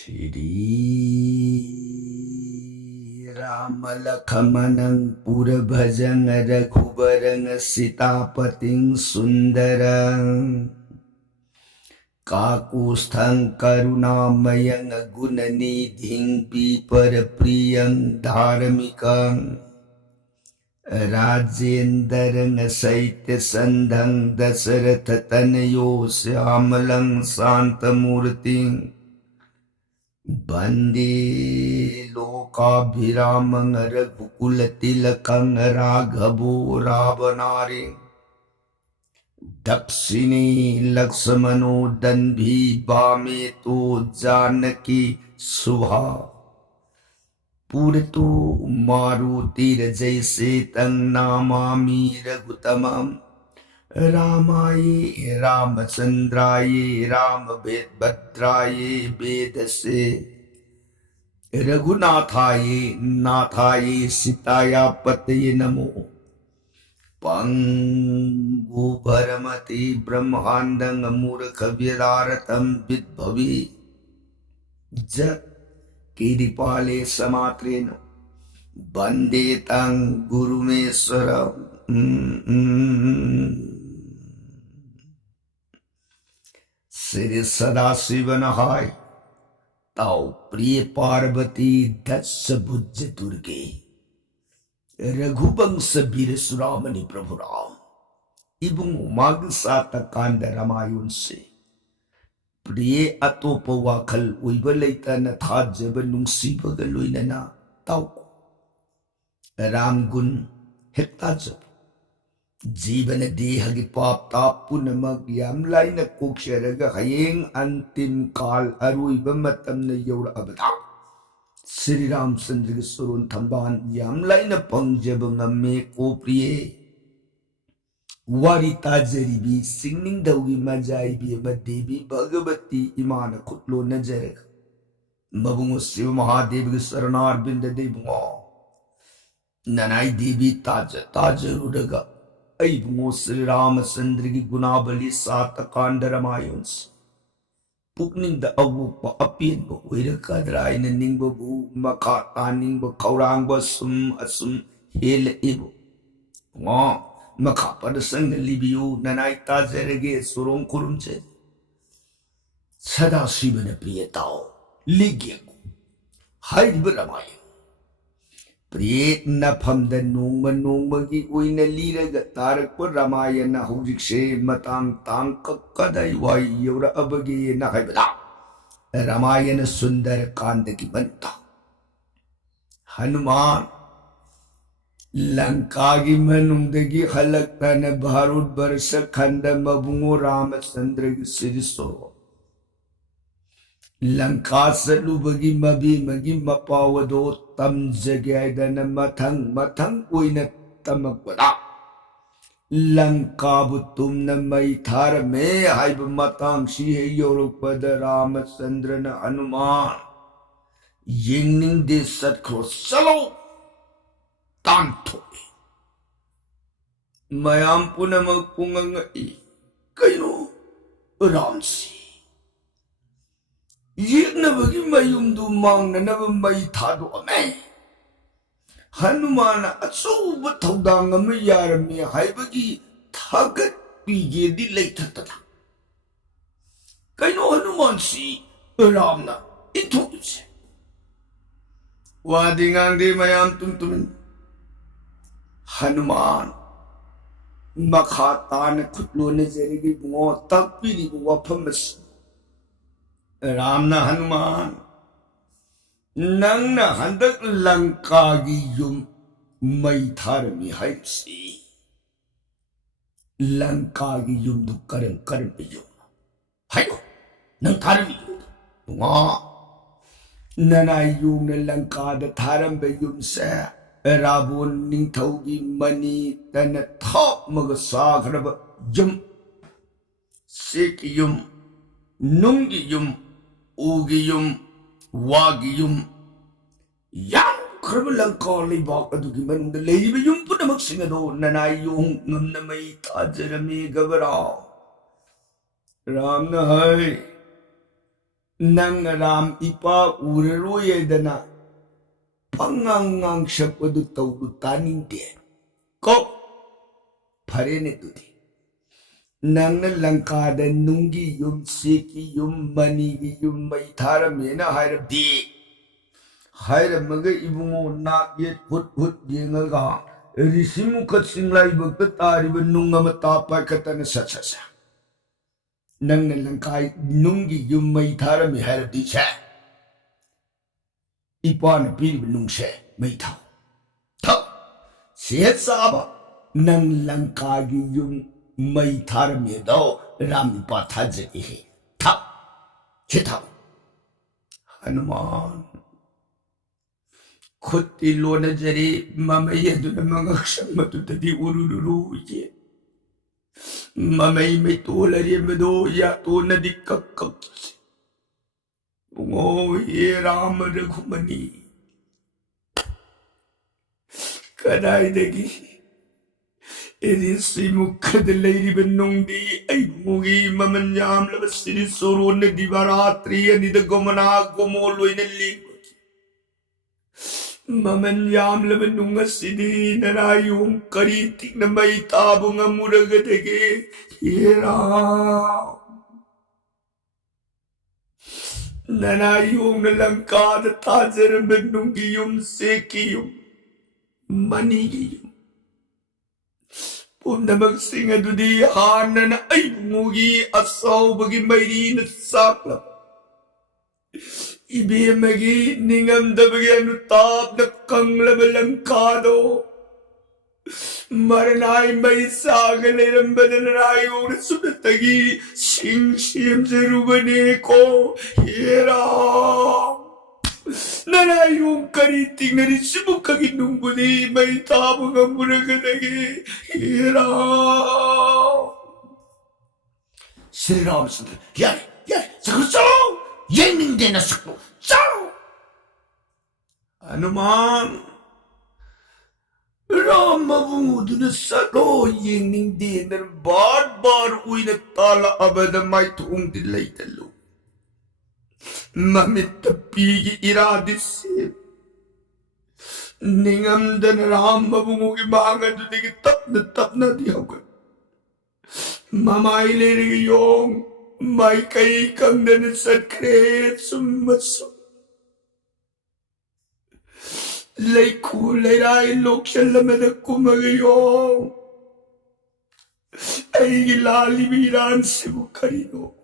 Shri Rama Lakhamanang Pura Bhajang Raghubarang Sitapating Sundarang Kakusthang Karunamayang Gunanidhing Piparpriyang Dharmikang Rajendarang Saitya Sandhang Dasaratha Tanayo Syamalang Santamurting Bande Lokabhiramang Raghukulatillakang Raghavo Ravanari Dakshini Lakshmano Danbhi Bame Tu Janaki Subha Puratu Maruti Rajaise Tang Namami Raghutamam Ramaye Ramachandraye Ramabhadraye Vedase Raghunathaye Nathaye Sitaya Pataye Namo Pangu Bharamati Brahmandang Amurkha Vyadaratam Vidbhavi Jat Kiripale Samatrena Bande Tang Gurumeswaram Sri Sadasivanahai Tau Priya Parvati Datsa Bujja Durge Raghubangsa Bir Suramani Prabhu Ram Ibung Magsata Kanda Ramayon se Priya Atopa Wakal Uibalaita na Thajaba Nungsibaga Luinana Tau Ramgun Hektajab Jivan Dehagi Pap Tapunamag Yamlay na Kuksaraga Hayeng Antim Kal Aruiba Matam na Yora Abata Sri Ram Sandriga Surun Tamban Yamlay na Pangjabang Ame Kopriye Warita Jaribi Singing Dawi Majaibi Madevi Bhagavati Imana Kutlo Najarek Mabungo Siva Mahadevi Saranar Binda Devungo Nanai Devi Taja Rudaga Aibungo Sri Ramachandra Gunabali Sata Kanda Ramayons Pukning da Awukpa Apin Bo Wirakadrai na Ningbo Bu Makata Ningbo Kaurangba Sum Asum Hele Ibo Ngo Makapadasang na Libiyo Nanay Tajarage Surong Kurumche Sada Shiva na Priyatao Ligyaku Haidba Ramayan Priyat na pamdan nungmagi uy na liraga tarak po Ramayan na hujikse matang tangkak kaday way yura abagi na kaibata Ramayan na sundar kanda ki banta Hanuman Lankagi manungdagi halakta na Bharut Barsa khanda mabungo Ramachandra ki siriso Langkasa lubagi mabi magi mapawado tam jagayda na matang uy na tamagwada Langkabutum na may tharame hayba matang sihe yorukpada Ramachandra na Hanuman Yingning de satkro salo tanto Mayam po na magpungangai kayo Ramsi Yigna mayum dumang na may tado ame. Hanumana at so batawdang may yarami hay bagi tagat pigi di lay tatata. Kaino Hanuman si Ram na ito siya. Wadi ngang di mayam tuntumin. Hanuman makata na kutlo na jarigi bungo tapili buwa pamas. Ram na Hanuman Nang na handak Langkagi yung may tharami haipsi Langkagi yung dukarang yung Hayo Nang tharami yung Nga Nanay yung na Langkada tharami yung sa Rabon ning tawgi mani Tanatap magasagraba yung Siki yung Nungi yung Ugiyum, wagiyum, yang karabalang kalibak adugi man na layba yung po na magsingado nanay yung ngam na may tajarami gabara. Ram na hay, nang ram ipa urero yedana pangang shapadu tawdu taning de ko parene tudi nang langka da nungi yum seki yum mani gi yum mai thara mena hair di hair maga ibungo na yet hut yengaga risimu kat singlai bakta tari ba nunga mata pa katana sa nang langkai nungi yum mai thara me hair di cha ipan pil nung she mai thau se saba nang langka gi yum mai thar me do ram pa thaj he tha chitha hanuman khutti lona jari mamai adu mangak samatu tadi ururu ye mamai me tolari me do ya to nadi kak bungo ye ram raghumani kadai degi Edisi mukadalay benungdi ay mugi mamanyam labasini soron na dibaratri anida gomana gomoloy na lingkod. Mamanyam labanunga sini narayong karitik na may tabong amuragadage hira. Nanayong nalangkada tajar benunggi yung seki yung manigi yung. Pundamag singa dudi hana na ay mugi asaw bagi mayri na saklap. Ibi magi ningam da bagi anutab na kanglabalang kado. Maranay may sagalay badanarayo na sunatagi sing jerubane ko hiram. Nanayong kariting na rin sibukagin nung budi may tabong ang munagadagi hiram. Sri Ramchandra, yari, sakro chalo, yening de na sakro, chalo. Hanuman, Rama bungudu na salo, yening de na bar uy na tala abada may tuong dilay talo. Mamit pigi iradisi ningam dan rama bungugi manga dudigi tap na dihagan mamay lirig yung may kay kang dan sakret sumasum lay kulay ray lok siya lamada kumagayong ay gilalibiran si Bukarino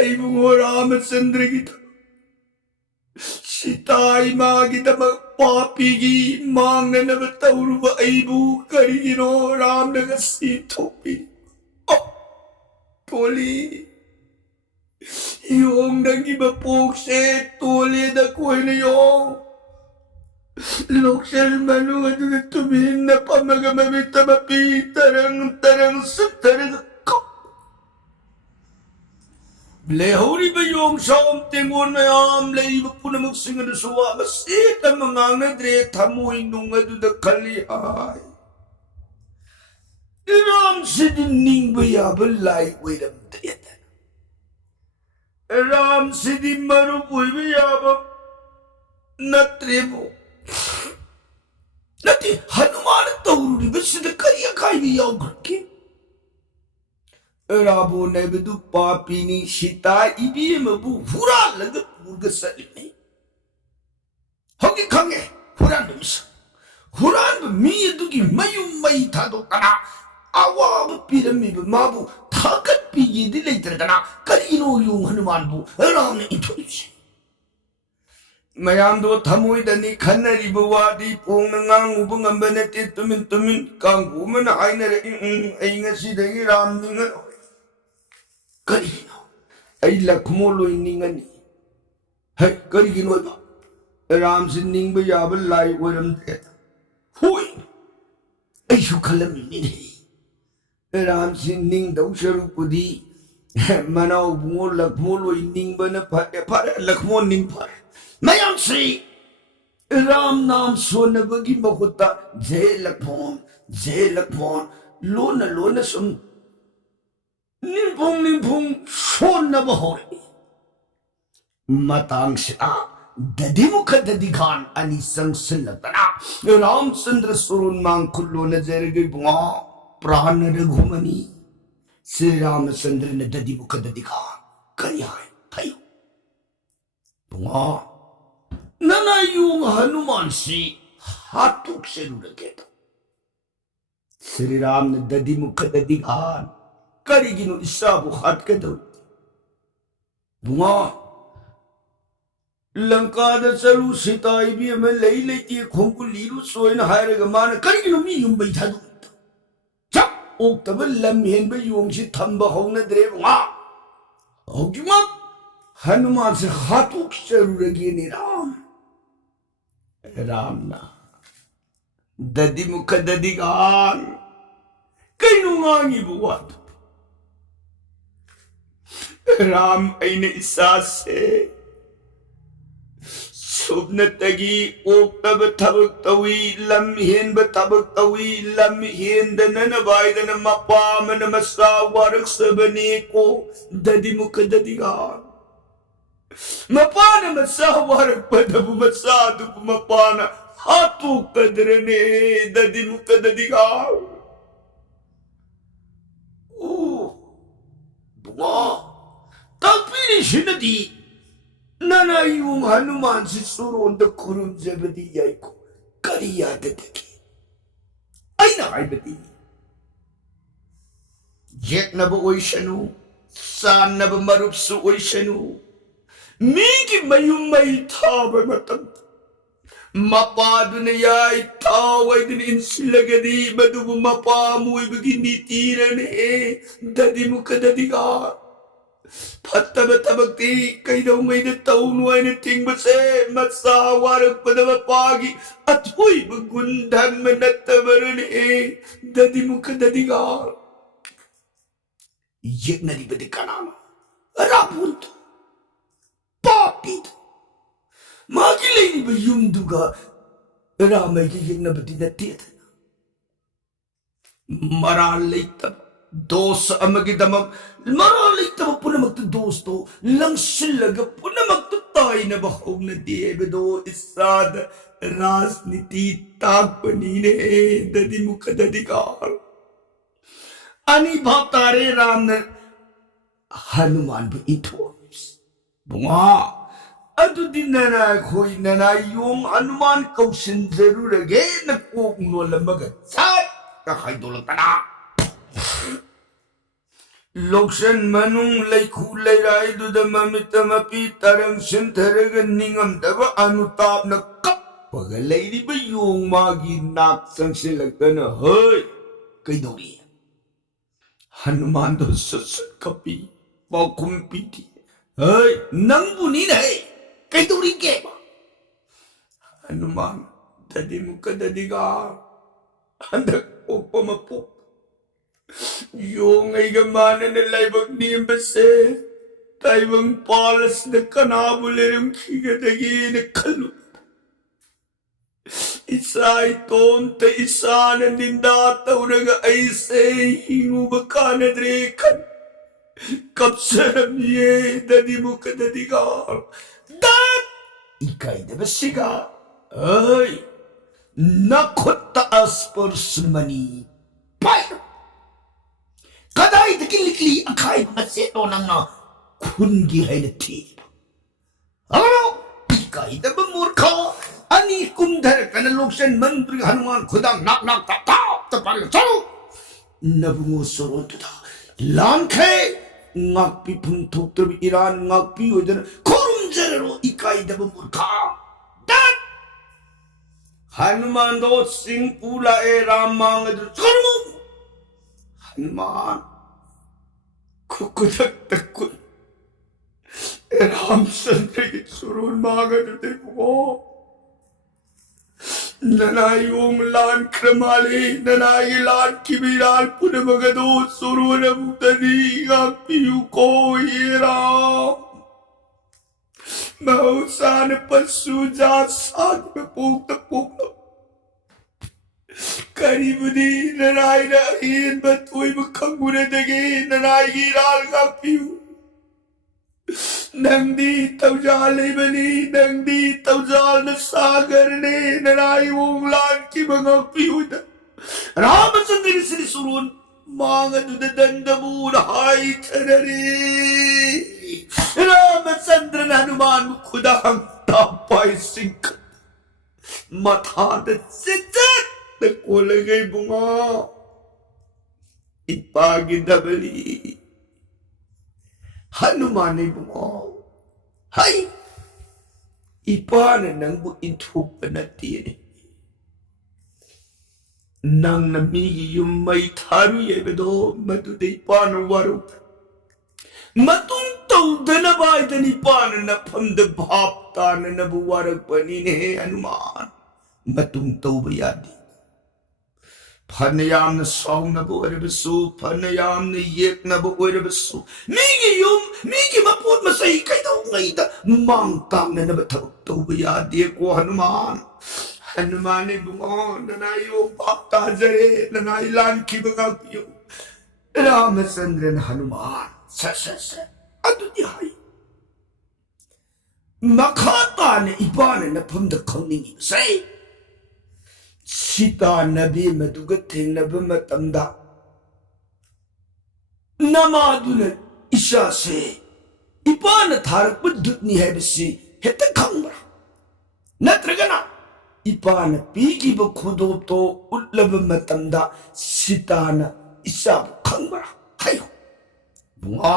ay bungo Ramachandra kita sitai ma kita magpapigi manga na batawruba ay Bukarino Ram nagasitopi oh toli yung nagiba pokse toli da koy na yung loksel manu ito na tumin na pamagamamita mapi tarang sa Lehori ba yung saom tingon mayam laiba po na magsinga na suwa masit ang mga ngadre tamoy nung da kalihay. Iram sidining bayabal lai wiram dayatan. Iram sidim marupoy bayabal na tribo. Nati Hanuman at tawuri ba sida kaya kaya biyaw graki? Rabo na bedu papi ni sita ibi mabu hura laga purga salini. Hoki kange huran dumisa. Huran mi dugi mayu mai tado kana awa pirami mabu takat pigi di later kana karino yung Hanuman bu ram na introduce. Mayam do thamoy dani khanari buwadi pong nang ubang ambanete tumin kang umana ay na ay nga si dagi ram ninga. Karino ay lakmolo iningani hay karigino ba ram sining ba yabal lai waram deta huy ay sukalam ni ram sining daw sarupudi manaw bungo lakmolo ining ba na para lakmon ning par mayam si ram nam sona bagi makuta je lakmon lona sum निम्फुंग सोनब होरे मतंगसिदा ददिमुख ददिगान अनि संगसिलतना रामचंद्र सुरुन मांग खुल्लो नजरगे बुआ प्राण रघुमनी श्री रामचंद्र ने ददिमुख ददिगान करियाय थायो बुआ ननायुंग हनुमान सी हाथुक से रुड़के तो श्री राम ने ददिमुख ददिगान करिगिनु इसाबु हाथ के दो बुआ लंका द चलू सीताई भी में लई लेती खोंकु लीरु सोइन हायरग मान करिगिनु मी युम बैठा दु चप ओक्तब लमहेन बे योंगसी थंब होने द्रे बुआ होगिमा हनुमान से हाथुक से रुड़गे नि राम रामना ददिमुख ददिगान कईनु ngangi buat राम ऐने इसास से सुबन तगी ओक्तब थबक तवी लमहेन ब थबक तवी लमहेन दनन बायदन मपामन मसा वरक सबने को ददिमुख ददिगान मपान मसा वरक पदब मसा दुप मपान हाथू कदरने ददिमुख ददिगान बुआ तपीरी शिनदी ननायुंग हनुमान से सुरों द कुरुम जबदी याइको करिया ददकी ऐना आइबदी जेक नब ओइशनु सान नब मरुप सु ओइशनु मीकी मयुम मई थाब मतम मपादुन याई थावैदन इंसिलगदी मदुब मपा मुइबगी नीतीरने ददिमुख ददिगान फत्तब तबक्ति कईदौ मैद तौनुआइन थिंगबसे मत्सा वारक पदब पागी अथुई गुंधन में नत्तवरने ददिमुख ददिगान ये नदी बदे कनामा रापुंत पापित मागी लेनी बयुम दुगा रामै की ये नबदी नत्तीत मरा लेतब दोस अमगी दमक मरा लेतब पुनमक्त दोस्तो लंगशिलग पुनमक्त ताई न बहुग न देव दो इसाद राजनीति ताकपनी ने ददिमुख ददिगान अनि भातारे राम ने हनुमान भी इथोस बुआ अदुदि नना खोई नना योंग हनुमान कौशन जरूर गे न कोक नोलमग सात का खाइदोलतना लोक्शन मनुंग लैखु लैराय दुद ममित मपि तरंग सिंथरग निंगम दब अनुताप न कप्पग लैरिब योंग मागी नाक संगसिलगन होय कैदोरी हनुमान दो ससुर कपी पाकुम पीटी होय नंगबुनी नहीं कैदोरी के हनुमान ददिमुख ददिगान हंदक उपमपो योंग मानन लाइबक नींबसे ताइबंग पालस न कनाबुलेरम खीगदगी न खलु इसाई तोन ते इसान निंदा तौरग ऐसे हिंगु बकानद्रे खन कब्सरम ये ददिमुख ददिगान दात इकाई दबसिगा ऐ नखुत अस्पर्शमनी पाय कदाई दकिलिकली अखाई मसे तो नंगा खुनगी है नथी हेलो इकाई दब मूर्खा अनि कुंधर कन लोक्शन मंत्री हनुमान खुदा नाक नाक ता तो पर चलो नबुओ सरोतदा लांखे ngakpi puntuk terbi Iran ngakpi wajan korum jero ikai dab murkha dat Hanuman do sing pula e ram mang korum Hanuman kukudak takut ram sandri surun maga de ko ननायुंग लान क्रमाले ननाई लान किबिराल पुनमगदो सुरुन मुतनी गापियु को येरा मौसान पशु जा साग में पोक्त पोक्त ꯀꯔꯤꯕꯨꯗꯤ ꯅꯅꯥꯏꯅ ꯑꯍꯦꯟꯕ ꯊꯣꯏꯕ ꯈꯪꯉꯨꯔꯗꯒꯦ ꯅꯅꯥꯏꯒꯤ ꯏꯔꯥꯜ ꯉꯥꯛꯄꯤꯌꯨ ꯅꯪꯗꯤ ꯊꯧꯖꯥꯜ ꯂꯩꯕꯅꯤ ꯅꯪꯗꯤ ꯊꯧꯖꯥꯜꯅ ꯁꯥꯒꯔꯅꯦ ꯅꯅꯥꯏ ꯋꯣꯡ ꯂꯥꯟꯈꯤꯕ ꯉꯥꯛꯄꯤꯌꯨꯗ ꯔꯥꯃꯆꯟꯗ꯭ꯔꯒꯤ ꯁꯤꯔꯤ ꯁꯨꯔꯣꯟ ꯃꯥꯡ ꯑꯗꯨꯗ ꯗꯟꯗꯕꯨꯅ ꯍꯥꯏꯊꯔꯔꯦ ꯔꯥꯃꯆꯟꯗ꯭ꯔꯅ ꯍꯅꯨꯃꯥꯟꯕꯨ ꯈꯨꯗꯥꯡ ꯇꯥꯞꯄꯥꯏ ꯁꯤꯡꯈꯠ ꯃꯊꯥꯗ ꯆꯤꯆꯠꯅ ꯀꯣꯜꯂꯒ ꯏꯕꯨꯡꯉꯣ ꯏꯄꯥꯒꯤ ꯗꯕꯂꯤ हनुमान इबुंगो हाय इपाने नंगबु इंथुप नतिने नंग नमीगी युम मई थारु येबदो मदुदे इपान वारु मतुं तौदन बायदन इपान नफमद भाप तान नबु वारक बनीने हनुमान मतुं तौब यादी फनयाम न सौनबु ओरबसु फनयाम न येकनबु ओरबसु मीगी युम मीगी मपोट मसई कैदौ ngaiदा mang tamna na bathau tauba yade ko Hanuman ने बुंगो ननायो भक्ता जरे ननाई लान की बगा पियो रामचंद्र ने हनुमान स अदुदी हाई मखाता ने इबान ने फमद खंगनी सई सीता नबी मदुग थेंगनब मतमदा नमादुन ईशा से इपान थारक दुतनी है बसी हेत खंगबरा नत्रगना इपान पीगी ब खुदोब तो उल्लब मतमदा सीता न ईशा खंगबरा हायो बुआ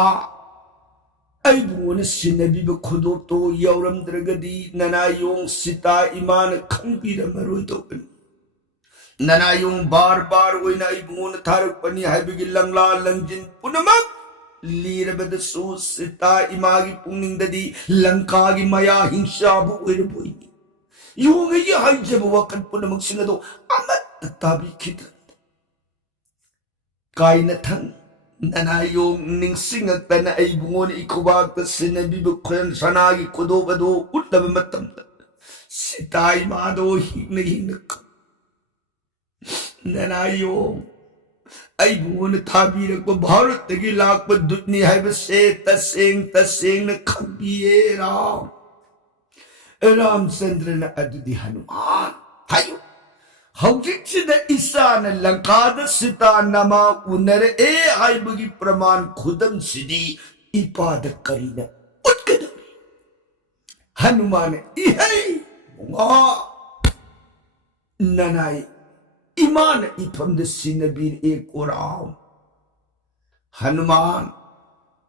आई बुन सिनबी ब खुदोब तो यौरम द्रगदी ननायों सीता ईमान खंगबीर मरोय तो ननायुं बार बार ओइना इबुन थारक पनी हाइबिगी लंगला लंजिन पुनमक लीरबदसु सीता इमागी पुंगनिंगददी लंकागी मया हिंसाबु ओइरबोइनी योंगई हाइजब वकन पुनमक सिंगदो अमत ताबी खिद काइना थंग ननायुं निंगसिंगतन इबुन इकुबाक सिनबिब खन सनागी खुदोबदो उल्लब मतम सीता इमादो हिंग ननायो आई बुन थाबीरक भारत की लाख दुतनी है से तसेंग न खंबिये रामचंद्र न अदुदी हनुमान हायो हौजिक्सिद ईसा न लंकाद सीता नमा उनर ए हाइबगी प्रमाण खुदम सिदी इपाद करीन उटकद हनुमान इहै ननाई इमान इफम द सिनबीर एक ओराम हनुमान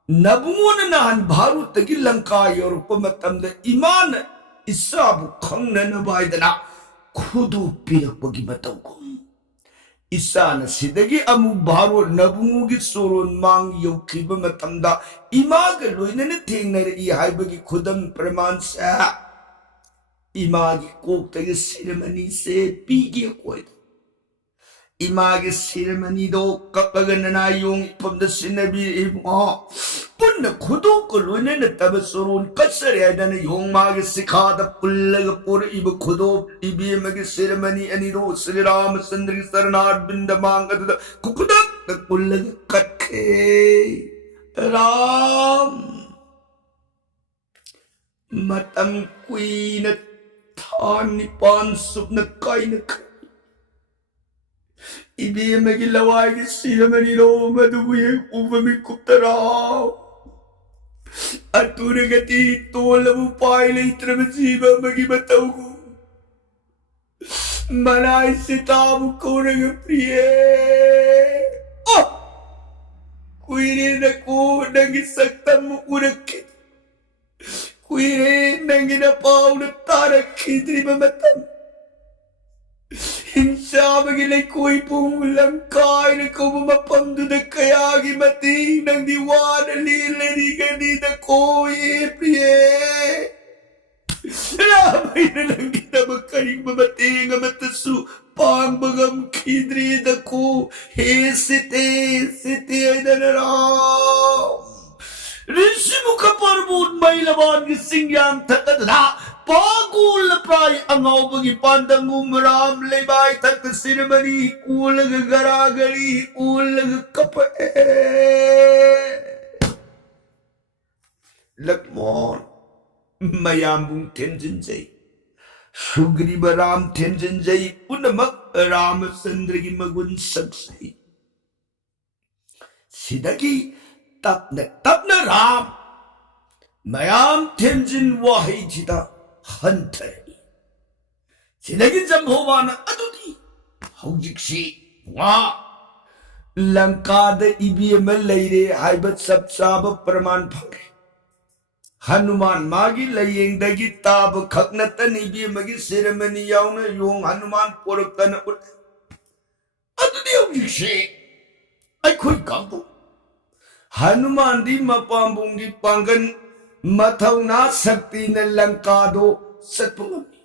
नबुन नान भारत की लंका यूरोप मतम द इमान इसाबु खंगन बायदना खुदु पिरकबगी मतौको इसान सिदगी अमु भारो नबुमुगी सोरोन मांग योखिब मतमदा इमाग लोइनन थेंगनर इ हाइबगी खुदम प्रमाण से इमागी कोक्तगी सिरमनी से पीगे कोय इमागे सिरमनी दो कपगनना यों इपम द सिनबी इमो पुन्न खुदो को लोने न तब सोरोन कसर यादन यों मागे सिखाद पुल्लग पुर इब खुदो इबी मगे सिरमनी अनिरो श्री रामचंद्र की शरणार्थ बिंद मांगद कुकुदक पुल्लग कखे राम मतम क्वीन थान निपान सुपन काइन इबी मगी लवाई सिरमनी रो मधुबुये उबमी कुप्तरा अतुर गति तोलबु पाइले इत्रम जीव मगी बताऊगु मनाई सिताब कोरग प्रिय ओ कुइरे न को नंगी सक्तम उरखे कुइरे नंगी न पाउन तारखी द्रिब मतम हिंसाबगी ले कोई पुंगलम काय न को मपंदु द कयागी मती नंदी वान लीलरी गदी द कोई प्रिय रामई न नंगी तब करी मते गमतसु पांग बगम खीद्री द को हे सिते इधर राम ऋषि मुख पर्वत महिलवान की सिंग्याम थकदना पागुल प्राय अंगावगी पांडंगुम राम लेबाई तक सिरमनी कूलग गरागली कूलग कपे लक्ष्मण मयामुंग तेंजिनजै सुग्रीव राम तेंजिनजै पुनमक रामचंद्र की मगुन सक्सै सिदगी तपना राम मयाम तेंजिन वाही जिदा हंथरी सिदगी जम्होवाना अदुदी हौजिक्सी वा लंकाद इबीएम लैरे हाइबत सब साब प्रमाण फंगे हनुमान मागी लयेंदगी ताब खकनतन इबीएमगी सिरमनी याउन योंग हनुमान पोरक्तन उत अदुदी हौजिक्सी अखोई कांबु हनुमान दी मपांबुंगी पांगन मथौना शक्ति न लंका दो सत्पुंगमी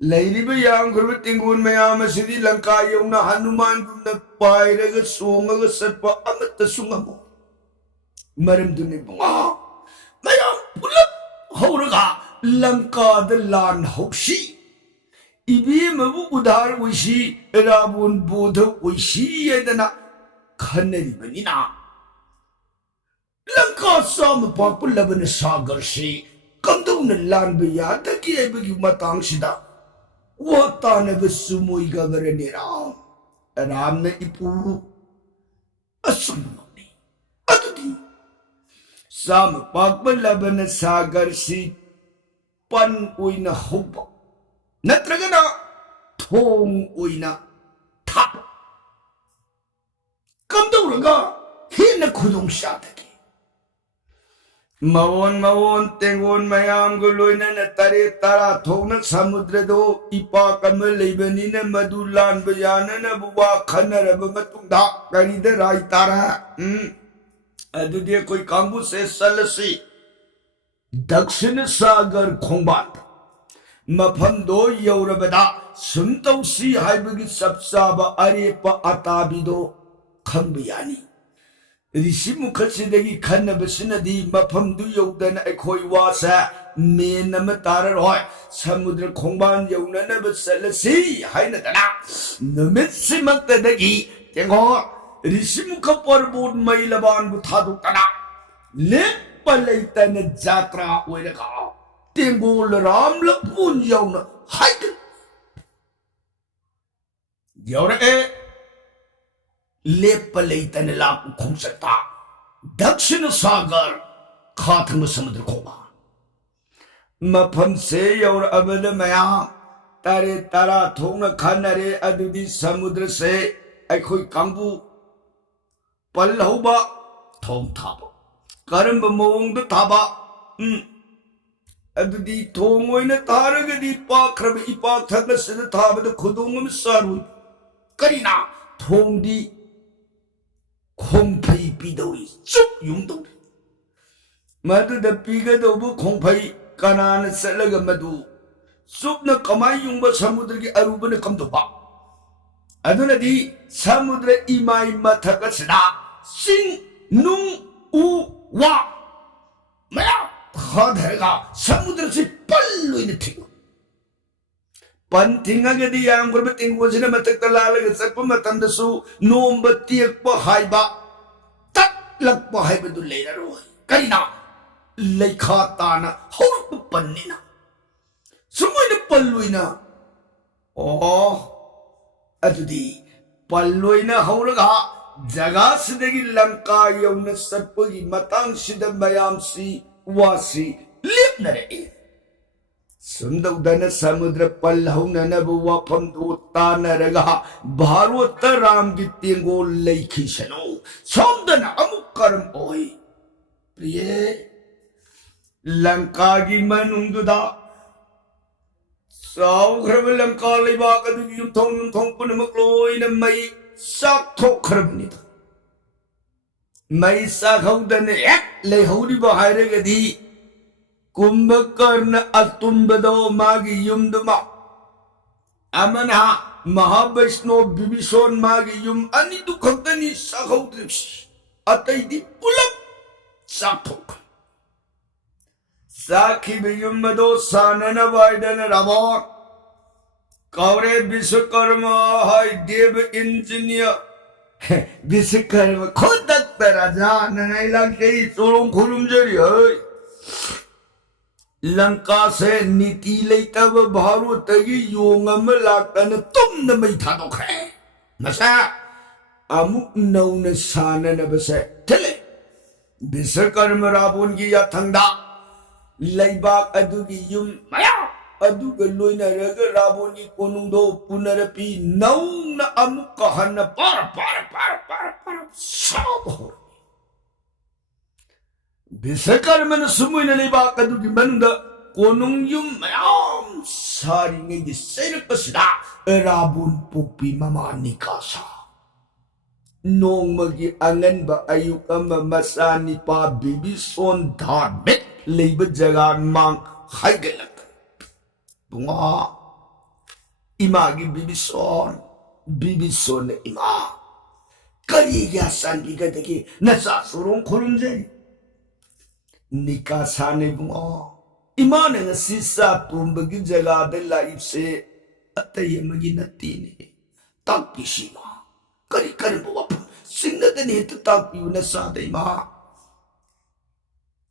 लैरिब यांगुरब तिंगुन मयाम सिदी लंका यौना हनुमान गुना पायरग सोंगग सत्प अमत सुंगमो मरम दुने बुंगा मयाम पुलप हौरगा लंका द लान हौसी इबी मबु उधार उसी रावण बोध उसी यदना खनरी बनिना लंका साम पाप लबन सागर से कमदौन लान बिया तकी एबगी मतंग सिदा वो तानब सुमुई गगरने राम ने इपु असुमनी अदुदी साम पाप लबन सागर से पन ओइना होब नत्रगना थोंग ओइना था कमदौरगा हेन खुदुंग शादगी मवोन तेंगोन मयाम गो लोइना न तरे तारा थोंगना समुद्र दो इपा कम लेबनी न मधु लान बयान न बुवा खनरब मतुंदा करीद राय तारा अदुदे कोई कांबु से सलसी दक्षिण सागर खोंबाट मफम दो यौरबदा सुनतौसी हाइबगी सबसाब अरेप अताबिदो खंबियानी ऋषि मुखसिदगी खन्नबसिनदी मफमदु यौदन अखोई वासा मेनम ताररोय समुद्र खोंबान यौननब सलसी हाइनदना नमित सिमक्तदगी तेंगो ऋषि मुख पर्वत मैलबान बुथादुकना लेप लैतन जात्रा ओइरगा तेंगोल राम लपुन यौन हाइद यौरे लेप लैतन लाप खोंसता दक्षिण सागर खाथंग समुद्र खोबा मफम से यौर अबद मया तारे तारा थोंग खनरे अदुदी समुद्र से अखोई कांबु पल्लौबा थोंग थाबा करंब मोंग थाबा अदुदी थोंग ओइना तारगदी पाखरब इपा थग सिद थाबद खुदोंग सारु करिना थोंदी खोंफई पीदौरी चुप युंदौरी मदुद पीगदौबु खोंफई कनान सलग मदु चुपन कमाई युंब समुद्र की अरुबन कमदोबा अदुनदी समुद्र इमाई मथकसदा सिंग नुंग उ वा मया खाधरगा समुद्र से पल्लुइन थिंग पंथिंगगदी यांगुरब तिंगोसिना मतक लालग सप मतंदसु नोंब तियक हाइबा तक लक हाइबदु लेररो करिना लेखा ताना हौरप पन्निना सुमोइन पल्लुइना ओ अदुदी पल्लुइना हौरगा जगा सिदगी लंका यौन सत्पगी मतंग सिद मयामसी वासी लेपनरे सुंदौदन समुद्र पल्लौननब वाफम दो तानरगा भारत राम की तेंगो लैखिसनो सोमदन अमुक कर्म ओय प्रिय लंका की मनुंगदा साउग्रब लंका लेबाक अदु युमथों पुनमक लोइन मई साक थोखरबनिदा मई साखौदन एक लेहौरिबा हायरगदी कुंभकर्ण अतुंबदो मागी युमदमा अमना महावैष्णव बिबिसोन मागी युम अनि दुखतनी साखौद्रिस अतैदी पुलप साथोक साखी बियुमदो सानन वाइदन रावण कौरे विश्वकर्मा हाय देव इंजीनियर विश्वकर्मा खुद राजा ननाई लागे सोलों खुलुम जरी है लंका से नीति लेतब भारत की योंगम लाकन तुम न मई था तो खे मसा अमुक नौन सानन बसे ठले विश्वकर्मा रावण की या थंदा लैबाक अदुगी युम मया अदुग लोइनरग रावण की कोनुंदो पुनरपि नौन अमुक हन पर सब विश्वकर्मा सुमुन लैबाक अदुगी मनुंद कोनुंग युम मयाम सारिंगे सेरपसदा रावण पुपी ममा निकासा नोंमगी अंगनबा अयुक मसा निपा बिबी सोन धार्मिक लेब जगह मांग हाइगलक बुंगा इमा की बिबी सोन इमा करी या सांगी गदगी नसा सुरों खुरुंजे निकासा ने बुंगा इमा ने सिसा तुंबगी जगह दे लाइफ से अतय मगी नती ने तक पिशीमा करी कर बुआ सिंगत ने तो तक पिउ नसा दे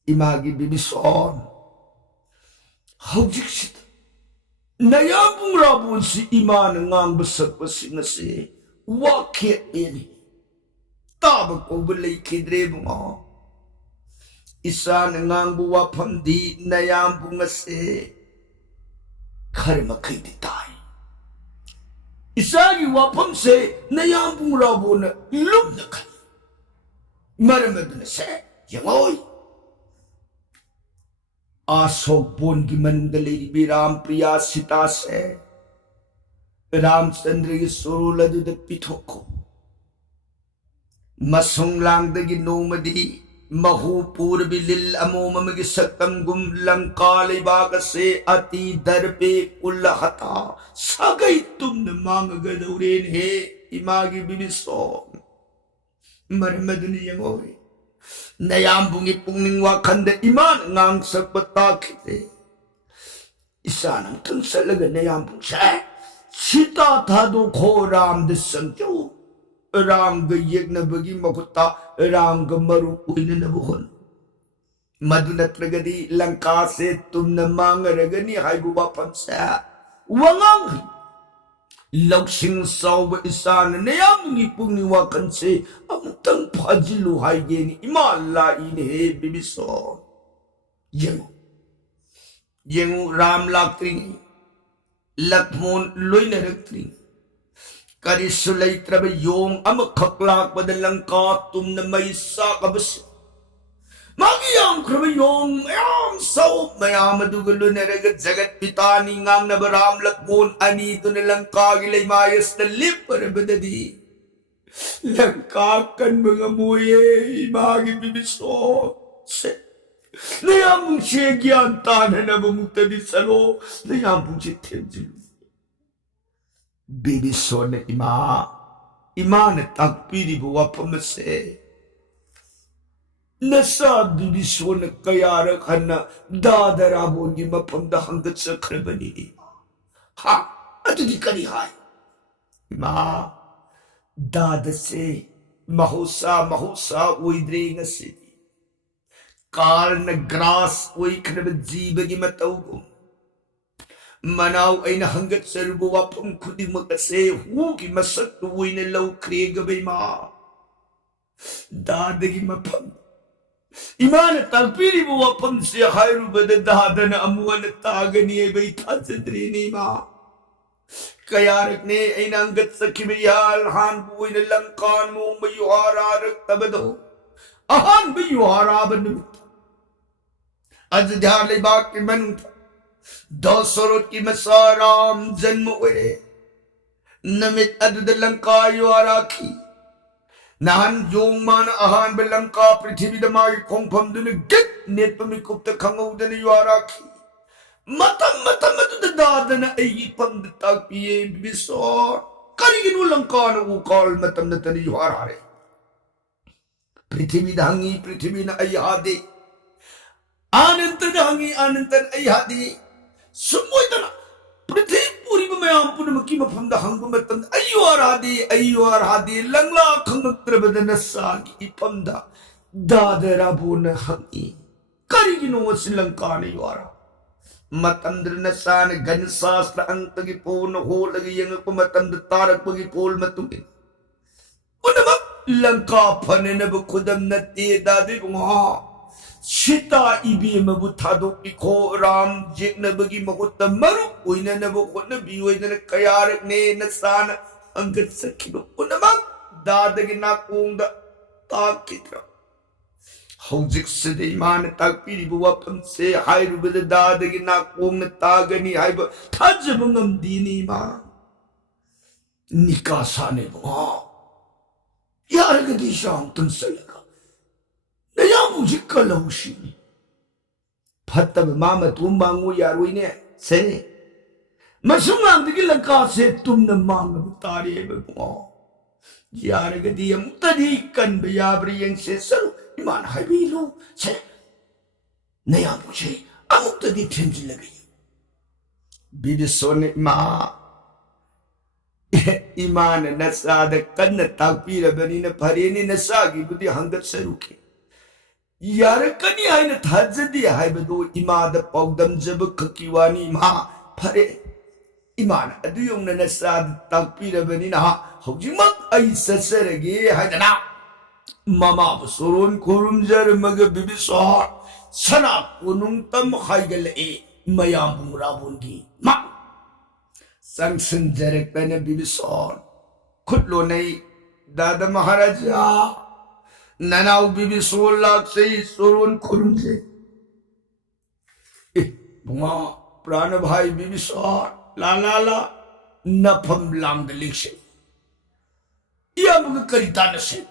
इमा की बिबी सोन हौजिक नया बुंराबुन सी इमान ngang besak besing se waket ini tab ko belai kidre bunga isan ngang buwa phamdi naya bunga se kharma khidi tai isagi wapam se naya bungrabun lumna khan maramadna se yangoi Ashok bone की मंडली भी राम प्रिया सीता से रामचंद्र की सुरुल पिथो को मसुंग लांग की नोमदी महूपुर बिलिल अमोम की सकम गुम लंका लिबाग से अति दर पे कुल्लहता सगई तुमने मांग गदौरेन है इमा की बिबिसो मरमदनी यंगोई नयाम बुंगी पुंगनिंग वाखंदे इमान ngang sakpata khite isanang tun salaga nayam bungsa sita thado kho ram de sangju ram ga yekna bagi makutta ram ga maru uina na buhon madunatragadi lanka se tumna mangaragani haibu wapamsa wangang लक्ष्यं साव इसान नयामुंगी पुंगी वाकन से अमुतंग फाजिलु हाइगेनी इमाला इने हे बिबिसो यंगु Ram लाक्त्री Lakshman lion रक्त्री करी सुलैत्रब यों अम खकलाक बदलंका तुमने मैसा कबस मागियाम क्रमयों मयाम सौ मयाम दुगलु नरग जगत पितानी ngang na baram lakmon ani tun langka gilay mayas na lipar badadi langka kan mga muye imagi bibiso se nayamung siya gyantanan na bumuta di salo nayamung siya tenjilu bibiso na ima na tagpili buwa pamase नसा बिबिसो न कयार खन्ना दादरा बोंगी मफमदा हंगत सखरबनी हा अतुदी करी हाय मा दाद से महोसा उइद्रे ngasi car न grass उइ खरब जीबगी मतौगु मनाव ऐन हंगत सरबु वाफम खुदी मकसे हु की मसक उइने लौ क्रेगबे मा दादगी मफम इमान तलपीरी वो अपन से हायरु बद दादन अमुअन तागनी बई थाजद्री नीमा कयारक ने ऐनंगत सखी बियाल हान बुइन लंकान मो मयुहारा रक तबदो अहान बियुहारा बन अज ध्यान ले बाक के मन दो सरोत की मसाराम जन्म हुए नमित अद लंका युहारा की नान यों मान आहान बेलंका पृथ्वी दमाई खोंफम दुने गिट नेत पमिकुप्त खंगौ दने युआराखी मतम मत दादन ऐगी पंद तक पिए बिसो करिगिनु लंका नु कॉल मतम नतनि युआरारे पृथ्वी धांगी पृथ्वी न अयादे आनंद हंगी आनंद हादी सुमोदना पृथ्वी पूरी मयाम पुनमकी मफम हंग अयुआर हादी लंगला खंगत्रबद नसागी इफम दादराबोन हंगी करिगिनो श्रीलंका ने युआरा मतंद्र नसान गण शास्त्र अंत की पूर्ण हो लगी यंग को मतंद्र तारक की पोल मतुंगे उनमक लंका फने नब खुदम नते दादे वहाँ सीता इबी मबु थादो इको राम जेकनबगी महुत मरु ओइना नबु होनबी ओइना कयारक ने नसान अंगत सखिबो उनमक दादगी नाकोंग ताकित्र हौजिक सिदे इमान ताकपीरिबु वफम से हाइरुबद दादगी नाकोंग तागनी हाइब थाजब ngमदीनी मा निकासाने बो यारगदी शाम तुनसलगा नयामु जिक्कलौशी फतब मामा तुमबांगु यारोइने से मसुंगांदगी लंका से तुमने मांग तारे बो यारगदी अमुतदी कन बयाब्रियंग से सरु इमान हाइबिलो से नयामु जे अमुतदी ठेंज लगी बिबिसोने मा इमान नसाद कन्न ताकपीरबनी फरेनी नसागी बुदी हंगत सरुके यार कनी हाइन थाजदी हाइबदो इमाद पौदम जब खकिवानी मा फरे इमान अदुयोंग नसाद ताकपीरबनी ना हौजिमक आई ससरगे हाइदना मामा सोरोन खुरुमजर मग बिबिसोर सना कुनुंग तम हाइगले मयाम बुंगराबुंगी मा संसन जरक पेन बिबिसोर खुदलो नहीं दादा महाराजा ननाउ बिबिसोर लाख से सोरोन खुरुमजे बुआ प्राण भाई बिबिसोर ला ला ला नफम लांग लिखे या मुग करिता नसे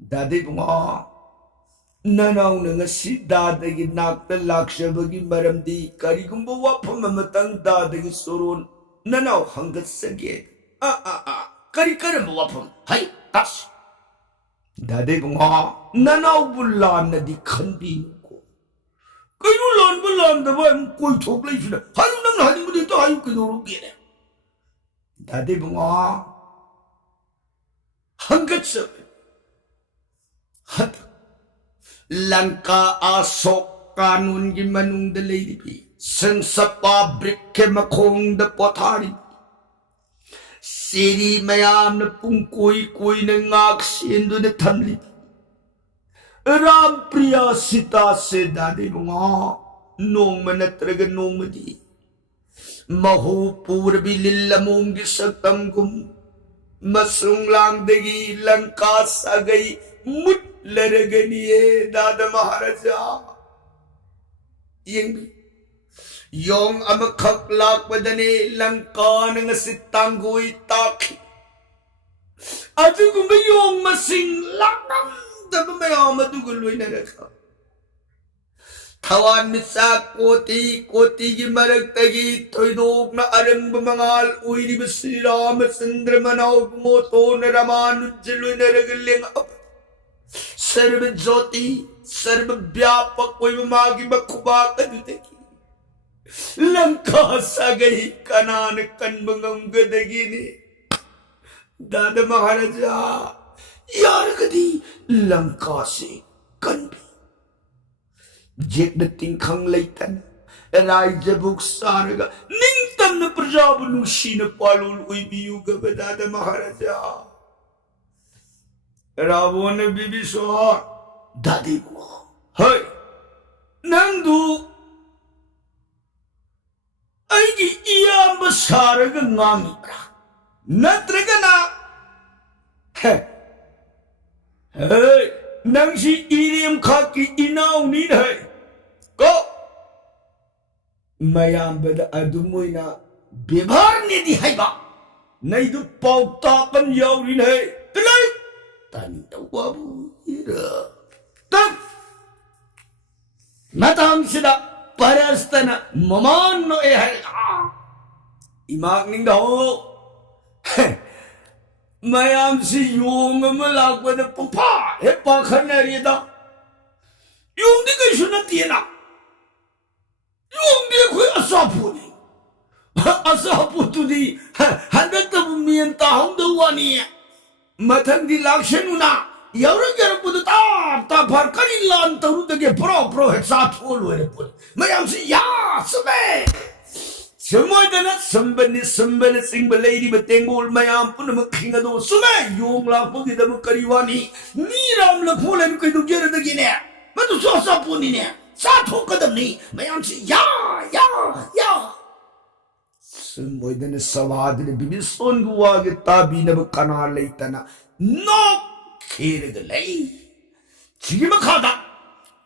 दादे बुआ ननाउ नंगसी दादगी नाकता लाक्षबगी मरमदी करिगुंबो वफम मतंग दादगी सोरोन ननाउ हंगत सगे करी करम वफम हाय तस दादे बुआ ननाउ बुलान नदी खनबी को कयु लान बुलान दबा कोई ठोक लई फिर हालु नंग हाली मुदे तो हायु के दोरो गेने दादे बुआ हंगत सब हत लंका आशोक कानून की मनुंग दलेरी संसपा ब्रिखे मखोंग द पोथारी सेरी मयाम न पुंग कोई न ngak सिंधु न थमली राम प्रिया सीता से दादे बुआ नोंग मनत्रग नोंग दी महु पूर्वी लिल्लमोंग सकतम गुम मसुंग लांग देगी लंका सगई मुट लरगनिए दादा महाराजा यंग योंग अमखक लाक बदने लंकान ngasitangoy taki अजुगुम योंग मसिंग लांगम दब मयाम दुगुलोय नरका थवान मिसा कोती की मरक तगी थोइदोक न अरंग मंगाल उइरिब श्री रामचंद्र मनाव मोतो न रमानुजलोय नरगलेंग सर्व ज्योति सर्व व्यापक कोई मागी बखुबा कदुतगी लंका सगई कनान कनबंगम गदगी ने दादा महाराजा यार गदी लंका से कनबी जेक तिंखंग लैतन रायजबुक सारगा निंगतम प्रजाबनु शीन पालुल उइबियु गब दादा महाराजा रावण बिबिसोर दादी बुआ है नंदू अगी इयाम सारग ngangi pra natragana hey nangsi iriam khaki inau ni hai ko mayam bada adumoina bebhar ne di hai ba nai du pauta kan yauri hai tlai tani tawabu ira tam matam sida parastana maman no e hai imag ning do mayam si yung malak pada papa he pakhanari da 용디 그이슈나 뛰나 용디 그 아사포니 아사포투디 한다다 보면 따홍도 와니 마탕디 락셔누나 여러분도 다 발까지 란 떠오르게 프로 해사 토로에 보니 마ям시 야 스베 정말이나 선배니 싱글레이디 베땡골 마ям 뿐만 킹가도 스메 용라 보기다 먹거리와니 니람라 폴렘 그도 게르더기네 마도 소사 보니네 사토거든니 마ям시 야 선배는 사와드네 비비손 구와게 따비나 까나 레이타나 너 खेरगले चिगिम खादा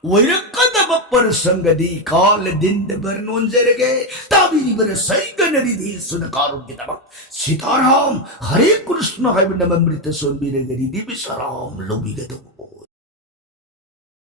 वैर कदब पर संगदी काल दिन बर नोंजरगे ताबीरी बर सैगनरी दी सुनकारो किताब सीताराम हरे कृष्ण हाय नमृत सोनबीरगरी दिविसराम लोबिगदो